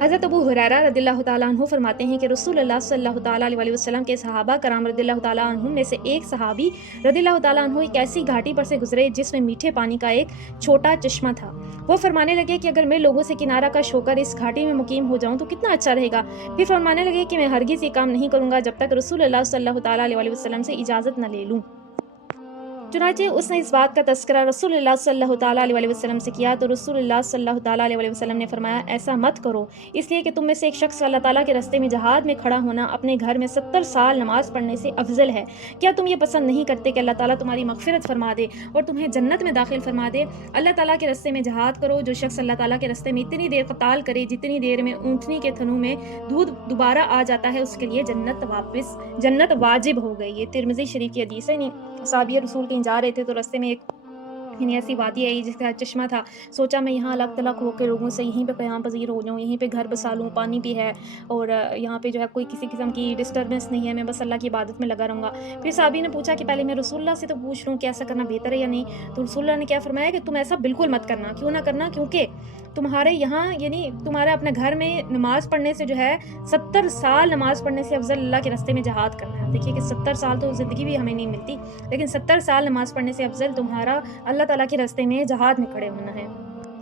حضرت ابو ہریرہ رضی اللہ تعالیٰ عنہ فرماتے ہیں کہ رسول اللہ صلی اللہ تعالیٰ علیہ وسلم کے صحابہ کرام رضی اللہ تعالیٰ عنہ میں سے ایک صحابی رضی اللہ تعالیٰ عنہ ایک ایسی گھاٹی پر سے گزرے جس میں میٹھے پانی کا ایک چھوٹا چشمہ تھا۔ وہ فرمانے لگے کہ اگر میں لوگوں سے کنارہ کش ہو کر اس گھاٹی میں مقیم ہو جاؤں تو کتنا اچھا رہے گا۔ پھر فرمانے لگے کہ میں ہرگز یہ کام نہیں کروں گا جب تک رسول اللہ صلی اللہ تعالیٰ علیہ وسلم سے اجازت نہ لے لوں۔ چنانچہ اس نے اس بات کا تذکرہ رسول اللہ صلی اللہ تعالیٰ علیہ وسلم سے کیا تو رسول اللہ صلی اللہ تعالیٰ علیہ وسلم نے فرمایا ایسا مت کرو، اس لیے کہ تم میں سے ایک شخص اللہ تعالیٰ کے راستے میں جہاد میں کھڑا ہونا اپنے گھر میں 70 سال نماز پڑھنے سے افضل ہے۔ کیا تم یہ پسند نہیں کرتے کہ اللہ تعالیٰ تمہاری مغفرت فرما دے اور تمہیں جنت میں داخل فرما دے؟ اللہ تعالیٰ کے راستے میں جہاد کرو۔ جو شخص اللہ تعالیٰ کے راستے میں اتنی دیر قتال کرے جتنی دیر میں اونٹنی کے تھنوں میں دودھ دوبارہ آ جاتا ہے، اس کے لیے جنت واجب ہو گئی۔ یہ ترمذی شریف کی حدیث ہے۔ صحابی رسول کہیں جا رہے تھے تو راستے میں ایک ایسی وادی آئی جس کا چشمہ تھا۔ سوچا میں یہاں الگ تلگ ہو کے لوگوں سے یہیں پہ قیام پذیر ہو جاؤں، یہیں پہ گھر بسا لوں، پانی بھی ہے اور یہاں پہ جو ہے کوئی کسی قسم کی ڈسٹربنس نہیں ہے، میں بس اللہ کی عبادت میں لگا رہوں گا۔ پھر صحابی نے پوچھا کہ پہلے میں رسول اللہ سے تو پوچھ لوں کہ ایسا کرنا بہتر ہے یا نہیں۔ تو رسول اللہ نے کیا فرمایا کہ تم ایسا بالکل مت کرنا۔ کیوں نہ کرنا؟ کیونکہ تمہارے یہاں یعنی تمہارے اپنے گھر میں نماز پڑھنے سے جو ہے 70 سال نماز پڑھنے سے افضل اللہ کے راستے میں جہاد کرنا ہے۔ دیکھیے کہ 70 سال تو زندگی بھی ہمیں نہیں ملتی، لیکن 70 سال نماز پڑھنے سے افضل تمہارا اللہ تعالیٰ کے راستے میں جہاد میں کھڑے ہونا ہے۔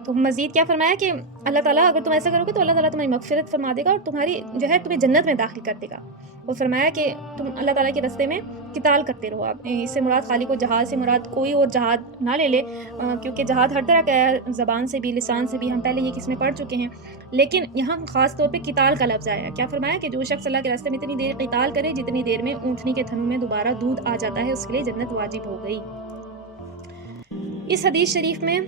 تو مزید کیا فرمایا کہ اللہ تعالیٰ اگر تم ایسا کرو گے تو اللہ تعالیٰ تمہاری مغفرت فرما دے گا اور تمہاری جو ہے تمہیں جنت میں داخل کر دے گا۔ وہ فرمایا کہ تم اللہ تعالیٰ کے راستے میں قتال کرتے رہو۔ آپ اس سے مراد خالی کو جہاد سے مراد کوئی اور جہاد نہ لے لے، کیونکہ جہاد ہر طرح کا ہے، زبان سے بھی لسان سے بھی، ہم پہلے یہ کس میں پڑھ چکے ہیں، لیکن یہاں خاص طور پہ قتال کا لفظ آیا ہے۔ کیا فرمایا کہ جو شخص اللہ کے راستے میں اتنی دیر قتال کرے جتنی دیر میں اونٹنی کے تھنوں میں دوبارہ دودھ آ جاتا ہے، اس کے لیے جنت واجب ہو گئی۔ اس حدیث شریف میں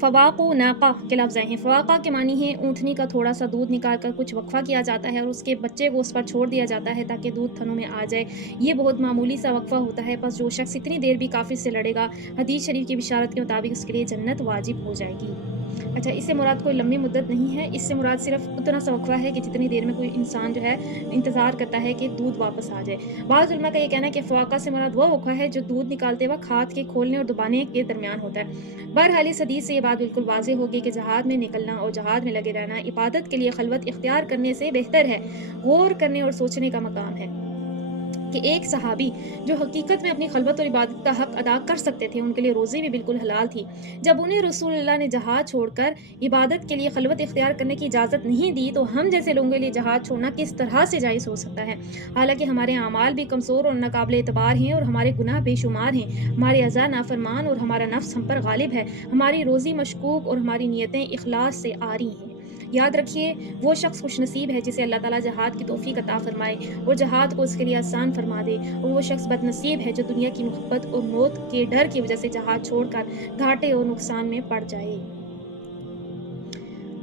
فواق و ناقہ کے لفظ ہیں۔ فواقہ کے معنی ہے اونٹنی کا تھوڑا سا دودھ نکال کر کچھ وقفہ کیا جاتا ہے اور اس کے بچے کو اس پر چھوڑ دیا جاتا ہے تاکہ دودھ تھنوں میں آ جائے۔ یہ بہت معمولی سا وقفہ ہوتا ہے، بس جو شخص اتنی دیر بھی کافر سے لڑے گا، حدیث شریف کی بشارت کے مطابق اس کے لیے جنت واجب ہو جائے گی۔ اچھا، اس سے مراد کوئی لمبی مدت نہیں ہے، اس سے مراد صرف اتنا سا وقفہ ہے کہ جتنی دیر میں کوئی انسان جو ہے انتظار کرتا ہے کہ دودھ واپس آ جائے۔ بعض علماء کا یہ کہنا ہے کہ فواقہ سے مراد وہ وقفہ ہے جو دودھ نکالتے وقت ہاتھ کے کھولنے اور دبانے کے درمیان ہوتا ہے۔ بہرحال اس حدیث سے یہ بات بالکل واضح ہوگی کہ جہاد میں نکلنا اور جہاد میں لگے رہنا عبادت کے لیے خلوت اختیار کرنے سے بہتر ہے۔ غور کرنے اور سوچنے کا مقام ہے کہ ایک صحابی جو حقیقت میں اپنی خلوت اور عبادت کا حق ادا کر سکتے تھے، ان کے لیے روزی بھی بالکل حلال تھی، جب انہیں رسول اللہ نے جہاد چھوڑ کر عبادت کے لیے خلوت اختیار کرنے کی اجازت نہیں دی تو ہم جیسے لوگوں کے لیے جہاد چھوڑنا کس طرح سے جائز ہو سکتا ہے؟ حالانکہ ہمارے اعمال بھی کمزور اور ناقابل اعتبار ہیں اور ہمارے گناہ بے شمار ہیں، ہمارے اعضاء نافرمان اور ہمارا نفس ہم پر غالب ہے، ہماری روزی مشکوک اور ہماری نیتیں اخلاص سے آری ہیں۔ یاد رکھیے وہ شخص خوش نصیب ہے جسے اللہ تعالیٰ جہاد کی توفیق عطا فرمائے اور جہاد کو اس کے لیے آسان فرما دے، اور وہ شخص بد نصیب ہے جو دنیا کی محبت اور موت کے ڈر کی وجہ سے جہاد چھوڑ کر گھاٹے اور نقصان میں پڑ جائے۔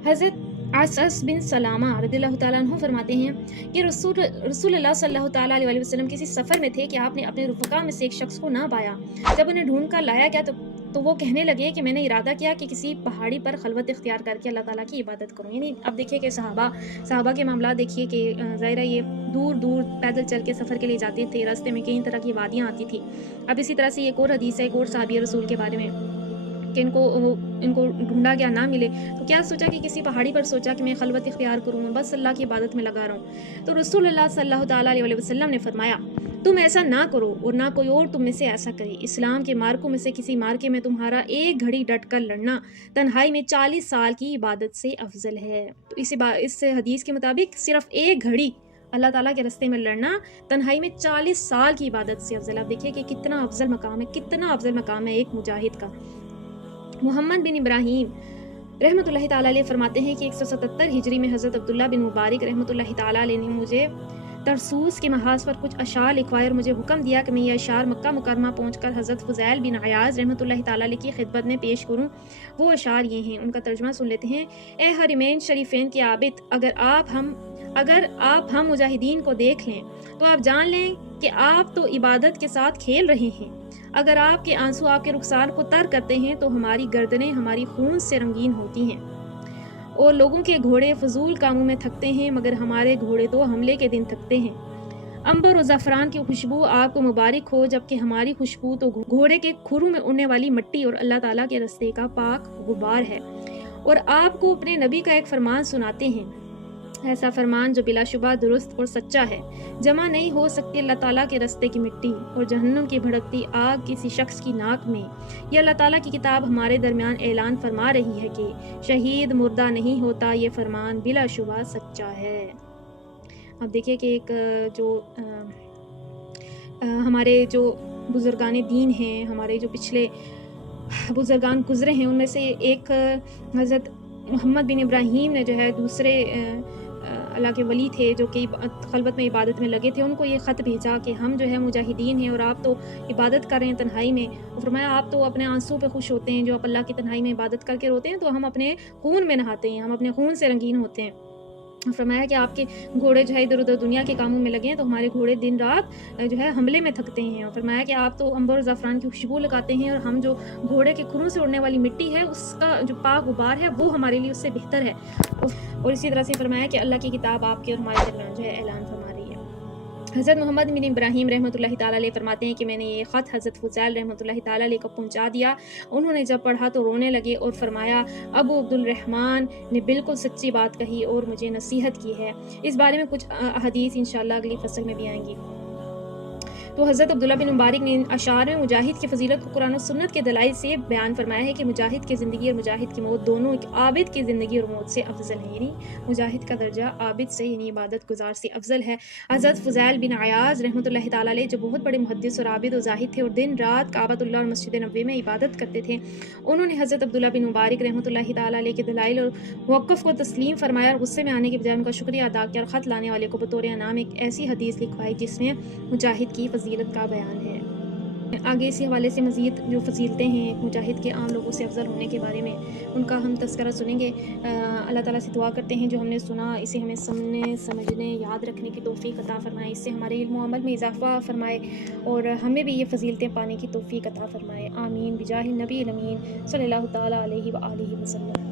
حضرت عاص بن سلامہ رضی اللہ تعالیٰ عنہ فرماتے ہیں کہ رسول اللہ صلی اللہ تعالیٰ علیہ وسلم کسی سفر میں تھے کہ آپ نے اپنے رفقا میں سے ایک شخص کو نہ پایا۔ جب انہیں ڈھونڈ کر لایا گیا تو وہ کہنے لگے کہ میں نے ارادہ کیا کہ کسی پہاڑی پر خلوت اختیار کر کے اللہ تعالیٰ کی عبادت کروں۔ یعنی اب دیکھیے کہ صحابہ کے معاملات دیکھیے کہ ظاہرہ یہ دور دور پیدل چل کے سفر کے لیے جاتے تھے، راستے میں کئی طرح کی وادیاں آتی تھی۔ اب اسی طرح سے ایک اور حدیث ہے ایک اور صحابی رسول کے بارے میں کہ ان کو ڈھونڈا گیا نہ ملے تو کیا سوچا کہ کسی پہاڑی پر سوچا کہ میں خلوت اختیار کروں، بس اللہ کی عبادت میں لگا رہا ہوں۔ تو رسول اللہ صلی اللہ تعالیٰ علیہ وسلم نے فرمایا تم ایسا نہ کرو اور نہ کوئی اور تم میں سے ایسا کرے۔ اسلام کے مارکوں میں سے کسی مارکے میں تمہارا ایک گھڑی ڈٹ کر لڑنا تنہائی میں 40 سال کی عبادت سے افضل ہے۔ تو اس حدیث کے مطابق صرف ایک گھڑی اللہ تعالیٰ کے راستے میں لڑنا تنہائی میں 40 سال کی عبادت سے افضل ہے۔ اب دیکھیے کہ کتنا افضل مقام ہے ایک مجاہد کا۔ محمد بن ابراہیم رحمۃ اللہ تعالیٰ علیہ فرماتے ہیں کہ 177 ہجری میں حضرت عبداللہ بن مبارک رحمۃ اللہ تعالیٰ علیہ نے مجھے ترسوس کے محاذ پر کچھ اشعار لکھوائے اور مجھے حکم دیا کہ میں یہ اشعار مکہ مکرمہ پہنچ کر حضرت فضیل بن عیاض رحمۃ اللہ تعالیٰ علیہ کی خدمت میں پیش کروں۔ وہ اشعار یہ ہیں، ان کا ترجمہ سن لیتے ہیں۔ اے حرمین شریفین کے عابد، اگر آپ ہم مجاہدین کو دیکھ لیں تو آپ جان لیں کہ آپ تو عبادت کے ساتھ کھیل رہے ہیں۔ اگر آپ کے آنسو آپ کے رخسار کو تر کرتے ہیں تو ہماری گردنیں ہماری خون سے رنگین ہوتی ہیں اور لوگوں کے گھوڑے فضول کاموں میں تھکتے ہیں مگر ہمارے گھوڑے تو حملے کے دن تھکتے ہیں۔ امبر و زعفران کی خوشبو آپ کو مبارک ہو، جبکہ ہماری خوشبو تو گھوڑے کے کھروں میں اڑنے والی مٹی اور اللہ تعالیٰ کے راستے کا پاک غبار ہے۔ اور آپ کو اپنے نبی کا ایک فرمان سناتے ہیں ایسا فرمان جو بلا شبہ درست اور سچا ہے۔ جمع نہیں ہو سکتی اللہ تعالیٰ کے رستے کی مٹی اور جہنم کی بھڑکتی آگ کسی شخص کی ناک میں۔ یہ اللہ تعالیٰ کی کتاب ہمارے درمیان اعلان فرما رہی ہے کہ شہید مردہ نہیں ہوتا، یہ فرمان بلا شبہ سچا ہے۔ اب دیکھیے کہ ایک جو ہمارے جو بزرگان دین ہیں، ہمارے جو پچھلے بزرگان گزرے ہیں، ان میں سے ایک حضرت محمد بن ابراہیم نے جو ہے دوسرے اللہ کے ولی تھے جو کہ خلوت میں عبادت میں لگے تھے، ان کو یہ خط بھیجا کہ ہم جو ہے مجاہدین ہیں اور آپ تو عبادت کر رہے ہیں تنہائی میں، اور فرمایا آپ تو اپنے آنسو پہ خوش ہوتے ہیں جو آپ اللہ کی تنہائی میں عبادت کر کے روتے ہیں، تو ہم اپنے خون میں نہاتے ہیں، ہم اپنے خون سے رنگین ہوتے ہیں۔ فرمایا کہ آپ کے گھوڑے جو ہے ادھر ادھر دنیا کے کاموں میں لگے ہیں، تو ہمارے گھوڑے دن رات جو ہے حملے میں تھکتے ہیں۔ اور فرمایا کہ آپ تو عنبر اور زعفران کی خوشبو لگاتے ہیں، اور ہم جو گھوڑے کے کھروں سے اڑنے والی مٹی ہے اس کا جو پاک غبار ہے وہ ہمارے لیے اس سے بہتر ہے۔ اور اسی طرح سے فرمایا کہ اللہ کی کتاب آپ کے اور ہمارے درمیان جو ہے اعلان فرما رہی ہے۔ حضرت محمد بن ابراہیم رحمۃ اللہ تعالیٰ علیہ فرماتے ہیں کہ میں نے یہ خط حضرت فضیل رحمۃ اللہ تعالیٰ علیہ کو پہنچا دیا، انہوں نے جب پڑھا تو رونے لگے اور فرمایا ابو عبد الرحمن نے بالکل سچی بات کہی اور مجھے نصیحت کی ہے۔ اس بارے میں کچھ احادیث انشاءاللہ اگلی فصل میں بھی آئیں گی۔ تو حضرت عبداللہ بن مبارک نے ان اشعار میں مجاہد کی فضیلت کو قرآن و سنت کے دلائل سے بیان فرمایا ہے کہ مجاہد کی زندگی اور مجاہد کی موت دونوں ایک عابد کی زندگی اور موت سے افضل ہیں، یعنی مجاہد کا درجہ عابد سے یعنی عبادت گزار سے افضل ہے۔ حضرت فضیل بن عیاض رحمۃ اللہ تعالیٰ علیہ جو بہت بڑے محدث اور عابد و زاہد تھے اور دن رات کعبۃ اللہ اور مسجد نبوی میں عبادت کرتے تھے، انہوں نے حضرت عبداللہ بن مبارک رحمۃ اللہ تعالیٰ علیہ کے دلائل اور موقف کو تسلیم فرمایا اور غصے میں آنے کے بجائے ان کا شکریہ ادا کیا، اور خط لانے والے کو بطور انعام ایک ایسی حدیث لکھوائی جس میں مجاہد کی فضیلت کا بیان ہے۔ آگے اسی حوالے سے مزید جو فضیلتیں ہیں مجاہد کے عام لوگوں سے افضل ہونے کے بارے میں ان کا ہم تذکرہ سنیں گے۔ اللہ تعالیٰ سے دعا کرتے ہیں جو ہم نے سنا اسے ہمیں سننے سمجھنے یاد رکھنے کی توفیق عطا فرمائے، اس سے ہمارے علم و عمل میں اضافہ فرمائے اور ہمیں بھی یہ فضیلتیں پانے کی توفیق عطا فرمائے۔ آمین بجاہ النبی الامین صلی اللہ تعالیٰ علیہ وآلہ وسلم۔